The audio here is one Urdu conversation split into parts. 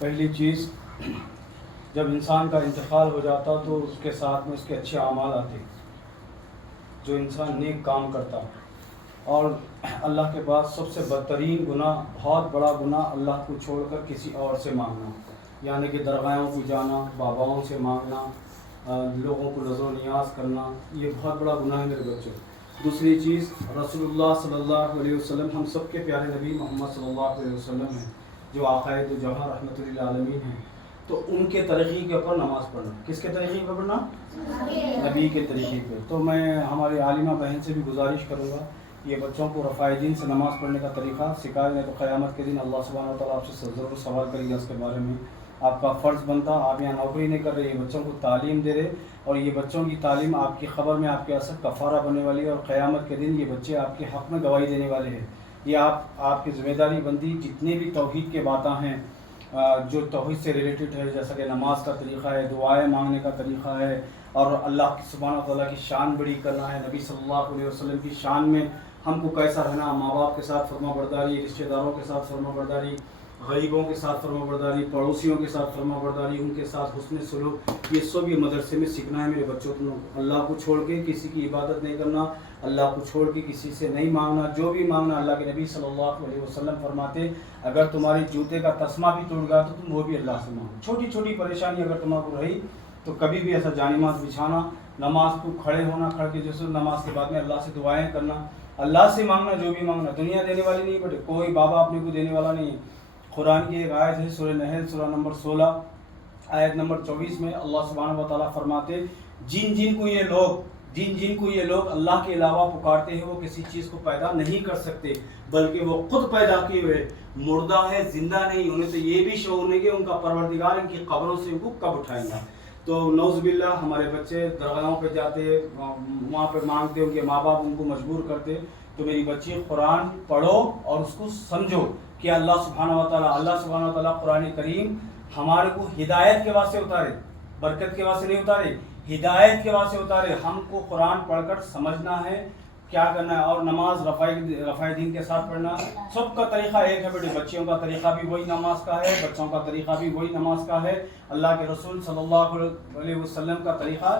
پہلی چیز، جب انسان کا انتقال ہو جاتا تو اس کے ساتھ میں اس کے اچھے اعمال آتے، جو انسان نیک کام کرتا. اور اللہ کے پاس سب سے بدترین گناہ، بہت بڑا گناہ، اللہ کو چھوڑ کر کسی اور سے مانگنا، یعنی کہ درگاہوں کو جانا، باباؤں سے مانگنا، لوگوں کو نظر و نیاز کرنا، یہ بہت بڑا گناہ ہے میرے بچے. دوسری چیز، رسول اللہ صلی اللہ علیہ وسلم، ہم سب کے پیارے نبی محمد صلی اللہ علیہ وسلم ہیں، جو آقائے دو جہاں رحمۃ للعالمین ہیں. تو ان کے طریقے کے اوپر نماز پڑھنا. کس کے طریقے پر پڑھنا؟ نبی کے طریقے پہ. تو میں ہماری عالمہ بہن سے بھی گزارش کروں گا، یہ بچوں کو رفع دین سے نماز پڑھنے کا طریقہ سکھائے. نہیں تو قیامت کے دن اللہ سبحانہ و تعالیٰ آپ سے ضرور سوال کرے گا اس کے بارے میں. آپ کا فرض بنتا، آپ یہاں نوکری نہیں کر رہے، یہ بچوں کو تعلیم دے رہے، اور یہ بچوں کی تعلیم آپ کی خبر میں آپ کے اثر کفارہ بننے والی ہے، اور قیامت کے دن یہ بچے آپ کے حق میں گواہی دینے والے ہیں. یہ آپ کی ذمہ داری بندی، جتنے بھی توحید کے باتیں ہیں جو توحید سے ریلیٹڈ ہے، جیسا کہ نماز کا طریقہ ہے، دعائیں مانگنے کا طریقہ ہے، اور اللہ کی سبحانہ و تعالیٰ کی شان بڑی کرنا ہے، نبی صلی اللہ علیہ وسلم کی شان میں ہم کو کیسا رہنا، ماں باپ کے ساتھ فرما برداری، رشتہ داروں کے ساتھ فرما برداری، غریبوں کے ساتھ فرما برداری، پڑوسیوں کے ساتھ فرما برداری، ان کے ساتھ حسن سلوک، یہ سب یہ مدرسے میں سیکھنا ہے میرے بچوں کو. اللہ کو چھوڑ کے کسی کی عبادت نہیں کرنا، اللہ کو چھوڑ کے کسی سے نہیں مانگنا. جو بھی مانگنا، اللہ کے نبی صلی اللہ علیہ وسلم فرماتے، اگر تمہاری جوتے کا تسمہ بھی ٹوٹ گیا تو تم وہ بھی اللہ سے مانگو. چھوٹی چھوٹی پریشانی اگر تمہارے کو رہی تو کبھی بھی ایسا جانماز بچھانا، نماز کو کھڑے ہونا، کھڑ کے جیسے نماز کے بعد میں اللہ سے دعائیں کرنا، اللہ سے مانگنا. جو بھی مانگنا، دنیا دینے والی نہیں بیٹے، کوئی بابا اپنے کو دینے والا نہیں ہے. قرآن کی ایک آیت ہے سورہ نحل، سورہ نمبر 16 آیت نمبر 24 میں اللہ سبحانہ و تعالیٰ فرماتے، جن جن کو یہ لوگ اللہ کے علاوہ پکارتے ہیں، وہ کسی چیز کو پیدا نہیں کر سکتے، بلکہ وہ خود پیدا کیے ہوئے مردہ ہے، زندہ نہیں. انہیں تو یہ بھی شعور نہیں کہ ان کا پروردگار ان کی قبروں سے ان کو کب اٹھائیں گا. تو نعوذ باللہ ہمارے بچے درگاہوں پہ جاتے، وہاں پہ مانگتے، ان کے ماں باپ ان کو مجبور کرتے. تو میری بچی، قرآن پڑھو اور اس کو سمجھو کہ اللہ سبحانہ و تعالیٰ قرآن کریم ہمارے کو ہدایت کے واسطے اتارے، برکت کے واسطے نہیں اتارے، ہدایت کے واسطے اتارے. ہم کو قرآن پڑھ کر سمجھنا ہے، کیا کرنا ہے. اور نماز رفع دین کے ساتھ پڑھنا. سب کا طریقہ ایک ہے بیٹے، بچیوں کا طریقہ بھی وہی نماز کا ہے، بچوں کا طریقہ بھی وہی نماز کا ہے. اللہ کے رسول صلی اللہ علیہ وسلم کا طریقہ،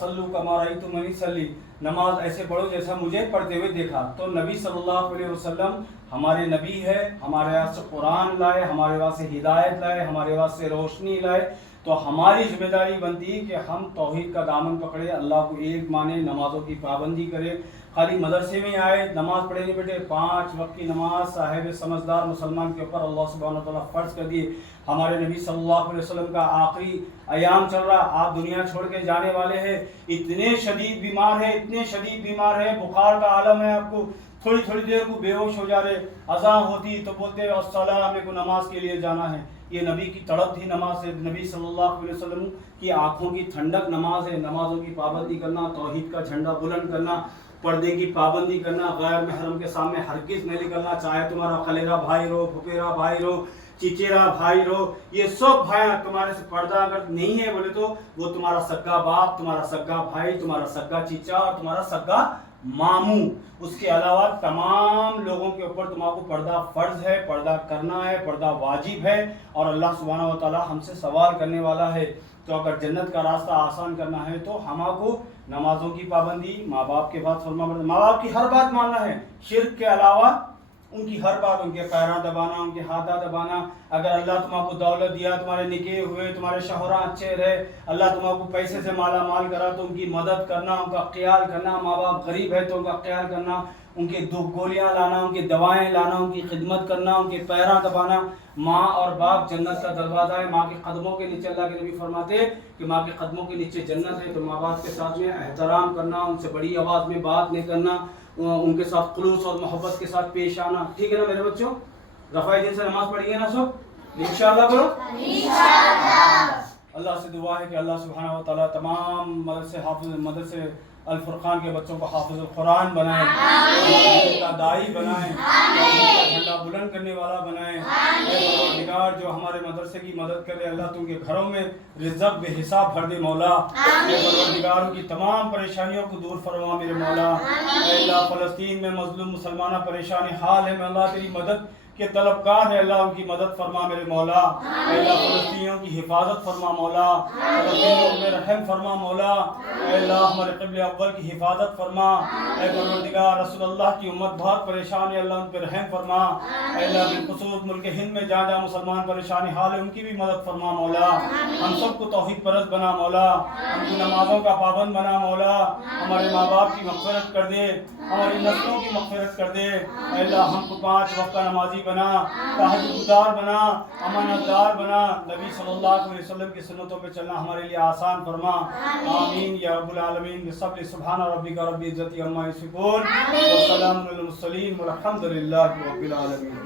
صلو کما رأیتمونی اصلی، نماز ایسے پڑھو جیسا مجھے پڑھتے ہوئے دیکھا. تو نبی صلی اللہ علیہ وسلم ہمارے نبی ہے، ہمارے واسطے قرآن لائے، ہمارے واسطے ہدایت لائے، ہمارے واسطے روشنی لائے. تو ہماری ذمہ داری بنتی ہے کہ ہم توحید کا دامن پکڑے، اللہ کو ایک مانے، نمازوں کی پابندی کرے. خالی مدرسے میں آئے نماز پڑھے نہیں بیٹے. 5 وقت کی نماز صاحب سمجھدار مسلمان کے اوپر اللہ سبحانہ وتعالیٰ فرض کر دیے. ہمارے نبی صلی اللہ علیہ وسلم کا آخری ایام چل رہا، آپ دنیا چھوڑ کے جانے والے ہیں. اتنے شدید بیمار ہے، بخار کا عالم ہے، آپ کو تھوڑی دیر کو بے ہوش ہو جا رہے. اذان ہوتی تو بولتے الصلاۃ، ہمیں کو نماز کے لیے جانا ہے. یہ نبی کی تڑپ تھی نماز ہے. نبی صلی اللہ علیہ وسلم کی آنکھوں کی ٹھنڈک نماز ہے. نمازوں کی پابندی کرنا، توحید کا جھنڈا بلند کرنا، پردے کی پابندی کرنا، غیر محرم کے سامنے ہرگز نہیں نکلنا، چاہے تمہارا خلیرا بھائی رہو، پھپھیرا بھائی رہو، چچیرا بھائی رہو. یہ سب بھائی تمہارے سے پردہ اگر نہیں ہے بولے تو وہ تمہارا سگا باپ، تمہارا سگا بھائی، تمہارا سگا چچا اور تمہارا سگا ماموں. اس کے علاوہ تمام لوگوں کے اوپر تمہارے کو پردہ فرض ہے، پردہ کرنا ہے، پردہ واجب ہے. اور اللہ سبحانہ و تعالیٰ ہم سے سوال کرنے والا ہے. تو اگر جنت کا راستہ آسان کرنا ہے تو ہم کو نمازوں کی پابندی، ماں باپ کے بات فرما برداری، ماں باپ کی ہر بات ماننا ہے، شرک کے علاوہ ان کی ہر بات، ان کے پیراں دبانا، ان کے ہاتھاں دبانا. اگر اللہ تمہارے کو دولت دیا، تمہارے نکے ہوئے، تمہارے شوہراں اچھے رہے، اللہ تمہارے کو پیسے سے مالا مال کرا تو ان کی مدد کرنا، ان کا خیال کرنا. ماں باپ غریب ہے تو ان کا خیال کرنا، ان کے دکھ گولیاں لانا، ان کی دوائیں لانا، ان کی خدمت کرنا، ان کے پیراں دبانا. ماں اور باپ جنت کا دروازہ ہے. ماں کے قدموں کے نیچے، اللہ کے نبی فرماتے کہ ماں کے قدموں کے نیچے جنت ہے. تو ماں باپ کے ساتھ میں احترام کرنا، ان سے بڑی آواز میں بات نہیں کرنا، ان کے ساتھ خلوص اور محبت کے ساتھ پیش آنا. ٹھیک ہے نا میرے بچوں؟ رفع دین سے نماز پڑھیے نا سب انشاءاللہ. بولو انشاءاللہ. اللہ سے دعا ہے کہ اللہ سبحانہ و تعالیٰ تمام مدرسے الفرقان کے بچوں کو حافظ القرآن بنائیں، ان کا داعی بنائیں، ان کا جھنڈا بلند کرنے والا بنائیں. پروردگار جو ہمارے مدرسے کی مدد کرے، اللہ تو ان کے گھروں میں رزق بے حساب بھر دے مولا. پروردگار کی تمام پریشانیوں کو دور فرما میرے مولا. اے اللہ، فلسطین میں مظلوم مسلمانہ پریشان حال ہے، میں اللہ تیری مدد کے طلبگار ہیں اللہ ان کی مدد فرما میرے مولا. اے اللہ فلسطینیوں کی حفاظت فرما مولا. فلسطینیوں میں رحم فرما مولا. اے اللہ ہمارے قبل اول کی حفاظت فرما. اے پروردگار رسول اللہ کی امت بہت پریشان ہے اللہ ان پہ رحم فرما. اے اللہ بالخصوص ملک ہند میں جہاں جہاں مسلمان پریشانی حال ہے ان کی بھی مدد فرما مولا. ہم سب کو توحید پرست بنا مولا. ہم کو نمازوں کا پابند بنا مولا. ہمارے ماں باپ کی مغفرت کر دے. ہماری نسلوں کی مغفرت کر دے. اے اللہ ہم کو 5 وقت نمازی بنا. تہجد گزار بنا. امانت دار بنا. نبی صلی اللہ علیہ وسلم کی سنتوں پہ چلنا ہمارے لیے آسان فرما. آمین یا رب العالمین. بسبح سبحان ربک رب العزت عما یصفون والسلام علی المرسلین والحمد للہ رب العالمین.